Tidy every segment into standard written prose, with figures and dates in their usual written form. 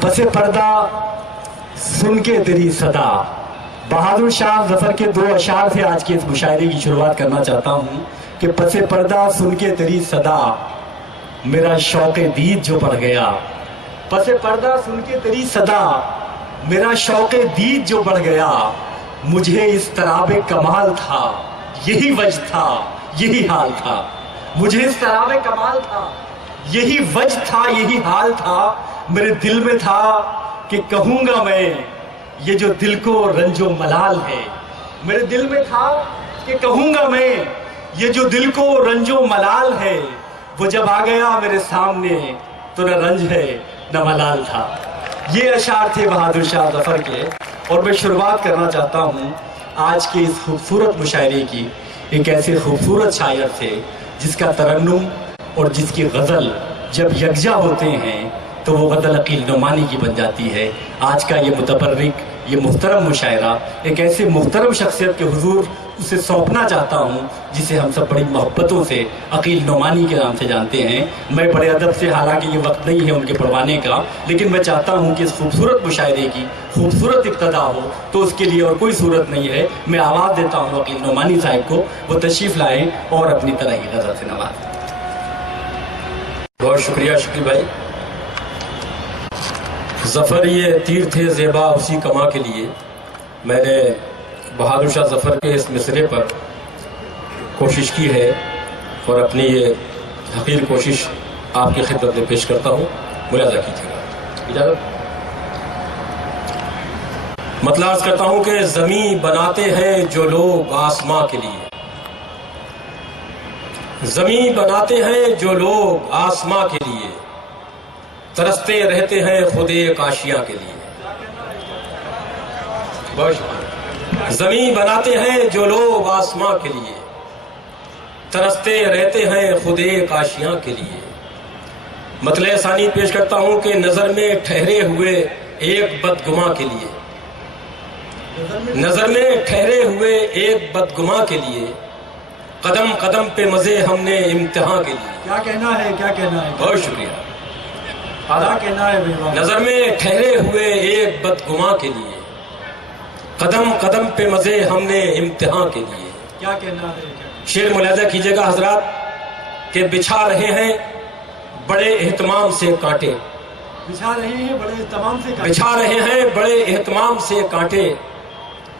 پس پردہ سن کے تیری صدا. بہادر شاہ ظفر کے دو اشعار سے آج کے اس مشاعرے کی شروعات کرنا چاہتا ہوں کہ پس پردہ سن کے تیری صدا میرا شوق دید جو بڑھ گیا. پس پردہ سن کے تیری صدا میرا شوق دید جو بڑھ گیا. مجھے اس طراب کمال تھا یہی وجہ تھا یہی حال تھا. مجھے اس طراب کمال تھا یہی وجہ تھا یہی حال تھا. میرے دل میں تھا کہ کہوں گا میں یہ جو دل کو رنج و ملال ہے. میرے دل میں تھا کہ کہوں گا میں یہ جو دل کو رنج و ملال ہے. وہ جب آ گیا میرے سامنے تو نہ رنج ہے نہ ملال تھا. یہ اشعار تھے بہادر شاہ ظفر کے. اور میں شروعات کرنا چاہتا ہوں آج کے اس خوبصورت مشاعرے کی. ایک ایسے خوبصورت شاعر تھے جس کا ترنم اور جس کی غزل جب یکجا ہوتے ہیں تو وہ غزل عقیل نعمانی کی بن جاتی ہے. آج کا یہ متبرک یہ محترم مشاعرہ ایک ایسے محترم شخصیت کے حضور اسے سونپنا چاہتا ہوں جسے ہم سب بڑی محبتوں سے عقیل نعمانی کے نام سے جانتے ہیں. میں بڑے ادب سے، حالانکہ یہ وقت نہیں ہے ان کے پڑھوانے کا، لیکن میں چاہتا ہوں کہ اس خوبصورت مشاعرے کی خوبصورت ابتدا ہو تو اس کے لیے اور کوئی صورت نہیں ہے. میں آواز دیتا ہوں عقیل نعمانی صاحب کو، وہ تشریف لائیں اور اپنی طرح کی غزل سے نوازیں. بہت شکریہ شکیل بھائی. ظفر یہ تیر تھے زیبا اسی کما کے لیے. میں نے بہادر شاہ ظفر کے اس مصرے پر کوشش کی ہے اور اپنی یہ حقیر کوشش آپ کی خدمت میں پیش کرتا ہوں. ملاحظہ کیجیے گا. اجازت. مطلع عرض کرتا ہوں کہ زمین بناتے ہیں جو لوگ آسماں کے لیے. زمین بناتے ہیں جو لوگ آسماں کے لیے، ترستے رہتے ہیں خود ایک آشیاں کے لیے. زمین بناتے ہیں جو لوگ آسماں کے لیے، ترستے رہتے ہیں خود ایک آشیاں کے لیے. مطلع ثانی پیش کرتا ہوں کہ نظر میں ٹھہرے ہوئے ایک بدگماں کے لیے. نظر میں ٹھہرے ہوئے ایک بدگماں کے لیے، قدم قدم پہ مزے ہم نے امتحان کے لیے. کیا کہنا ہے کیا کہنا ہے. بہت شکریہ. کیا کہنا ہے. نظر میں ٹھہرے ہوئے ایک بدگماں کے لیے، قدم قدم پہ مزے ہم نے امتحان کے لیے. کیا کہنا ہے. شعر ملاحظہ کیجئے گا حضرات کہ بچھا رہے ہیں بڑے اہتمام سے کانٹے. بچھا رہے ہیں بڑے اہتمام سے کانٹے. بچھا رہے ہیں بڑے اہتمام سے کانٹے،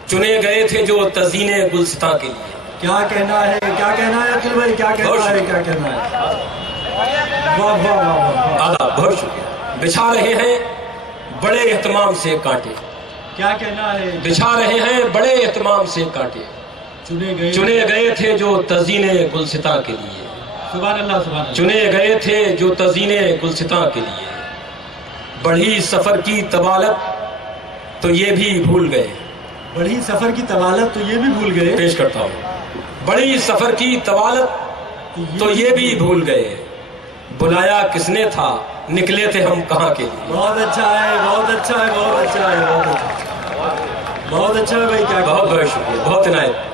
چنے گئے تھے جو تزئین گلستاں کے لیے. کیا کہنا ہے کیا کہنا ہے عقیل بھائی. کیا کہنا ہے کیا کہنا ہے. واہ واہ واہ. آداب. بہت شکریہ. بچھا رہے ہیں بڑے اہتمام سے کانٹے. کیا کہنا ہے. بچھا رہے ہیں بڑے اہتمام سے کانٹے، چنے گئے تھے جو تزئین گلستاں کے لیے. سبحان اللہ سبحان اللہ. چنے گئے تھے جو تزئین گلستاں کے لیے. بڑھی سفر کی طوالت تو یہ بھی بھول گئے. بڑھی سفر کی طوالت تو یہ بھی بھول گئے. پیش کرتا ہوں. بڑی سفر کی طوالت تو یہ بھی بھول گئے، بلایا کس نے تھا نکلے تھے ہم کہاں کے لیے. بہت اچھا ہے بہت اچھا ہے بہت اچھا ہے بہت اچھا بہت اچھا ہے بھائی. کیا بہت بہت شکریہ. بہت عنایت.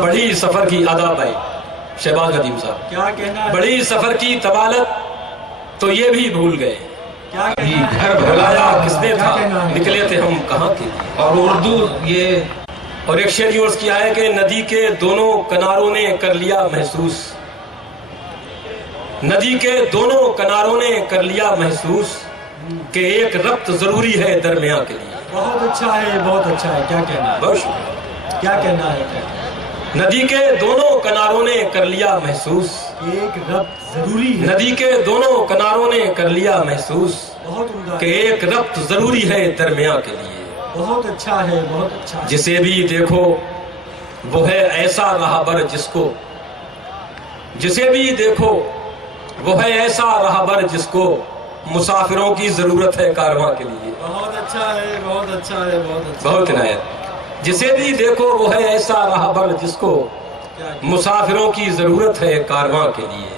بڑی سفر کی آداب بھائی شہباز ندیم صاحب. کیا کہنا ہے. بڑی سفر کی طوالت تو یہ بھی بھول گئے، کیا کہنا ہے. گھر بلایا کس نے تھا نکلے تھے ہم کہاں کے لیے. اور اردو یہ اور ایک شعر یوں کیا ہے کہ ندی کے دونوں کناروں نے کر لیا محسوس. ندی کے دونوں کناروں نے کر لیا محسوس کہ ایک ربط ضروری ہے درمیاں کے لیے. بہت اچھا ہے بہت اچھا ہے. کیا کہنا ہے. بہت شکریہ. کیا کہنا ہے. ندی کے دونوں کناروں نے کر لیا محسوس. ایک ربط ضروری ہے. ندی کے دونوں کناروں نے کر لیا محسوس بہت عمدہ کہ ایک ربط ضروری ہے درمیاں کے لیے. بہت اچھا ہے بہت اچھا. جسے بھی دیکھو وہ ہے ایسا راہبر جس کو، جسے بھی دیکھو وہ ہے ایسا راہبر جس کو مسافروں کی ضرورت ہے کارواں کے لیے. بہت اچھا ہے بہت اچھا ہے بہت اچھا. بہت عنایت. جسے بھی دیکھو وہ ہے ایسا راہبر جس کو مسافروں کی ضرورت ہے کارواں کے لیے.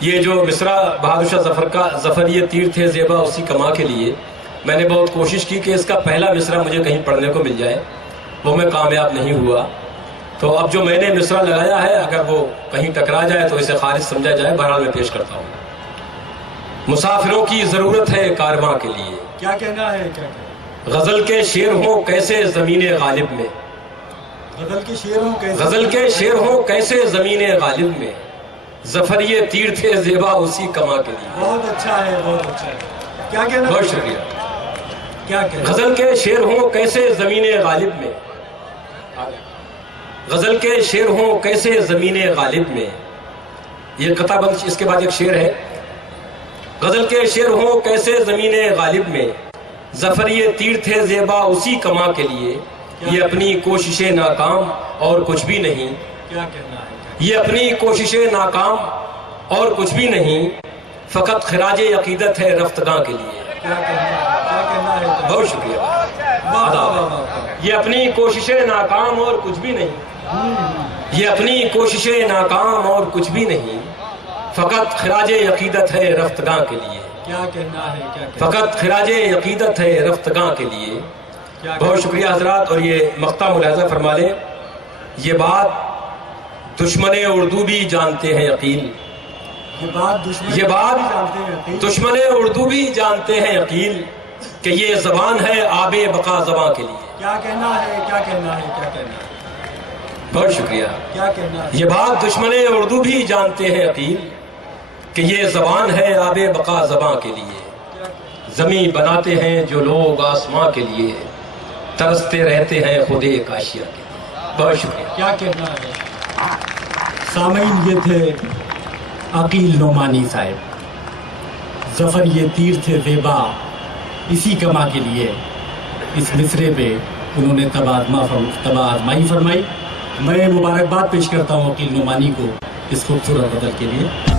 یہ جو مصرع بہادر شاہ ظفر کا ظفر یہ تیر تھے زیبا اسی کما کے لیے، میں نے بہت کوشش کی کہ اس کا پہلا مصرع مجھے کہیں پڑھنے کو مل جائے، وہ میں کامیاب نہیں ہوا. تو اب جو میں نے مصرع لگایا ہے اگر وہ کہیں ٹکرا جائے تو اسے خارج سمجھا جائے. بہرحال میں پیش کرتا ہوں. مسافروں کی ضرورت ہے کارواں کے لیے. کیا کہنا ہے؟ کیا کہنا غزل کے شعر ہوں کیسے زمین غالب میں, غزل کے شعر ہوں کیسے غزل کے شعر ہوں کیسے زمین غالب میں, ظفر یہ تیر تھے زیبا اسی کما کے لیے. بہت اچھا ہے، بہت اچھا ہے. کیا کہنا؟ بہت شکریہ. کیا کہنا؟ غزل کے شعر ہوں کیسے زمین غالب میں, غزل کے شعر ہوں کیسے زمین غالب میں. یہ قطع بند, اس کے بعد ایک شعر ہے. غزل کے شعر ہوں کیسے زمین غالب میں, ظفر یہ تیر تھے زیبا اسی کما کے لیے. یہ اپنی کوششیں ناکام اور کچھ بھی نہیں, کیا کہنا ہے؟ یہ اپنی کوششیں ناکام اور کچھ بھی نہیں, فقط خراج عقیدت ہے رفتگاں کے لیے. کیا کہنا ہے؟ بہت شکریہ. واہ واہ واہ واہ. یہ اپنی کوششیں ناکام اور کچھ بھی نہیں, یہ اپنی کوششیں ناکام اور کچھ بھی نہیں, فقط خراج عقیدت ہے رفتگاں کے لیے. کیا کہنا ہے؟ کیا کہنا فقط خراج عقیدت ہے رفتگاں کے لیے. بہت شکریہ حضرات. اور یہ مقطع ملاحظہ فرما لیں, یہ بات دشمن اردو بھی جانتے ہیں یقین, یہ بات یہ بات جانتے ہیں دشمن اردو بھی جانتے ہیں یقین, کہ یہ زبان ہے آب بقا زباں کے لیے. کیا کہنا ہے؟ کیا کہنا ہے؟ کیا کہنا ہے؟ بہت شکریہ. کیا کہنا ہے؟ یہ بات دشمن اردو بھی جانتے ہیں یقین, کہ یہ زبان ہے آب بقا زباں کے لیے. زمین بناتے ہیں جو لوگ آسماں کے لیے, ترستے رہتے ہیں خود کاشیہ کے لیے. بہت شکریہ. کیا کہنا ہے؟ سامعین, یہ تھے عقیل نعمانی صاحب. ظفر یہ تیر تھے زیبا اسی کما کے لیے. اس مصرے پہ انہوں نے طبع آزمائی فرمائی. میں مبارکباد پیش کرتا ہوں عقیل نعمانی کو اس خوبصورت غزل کے لیے.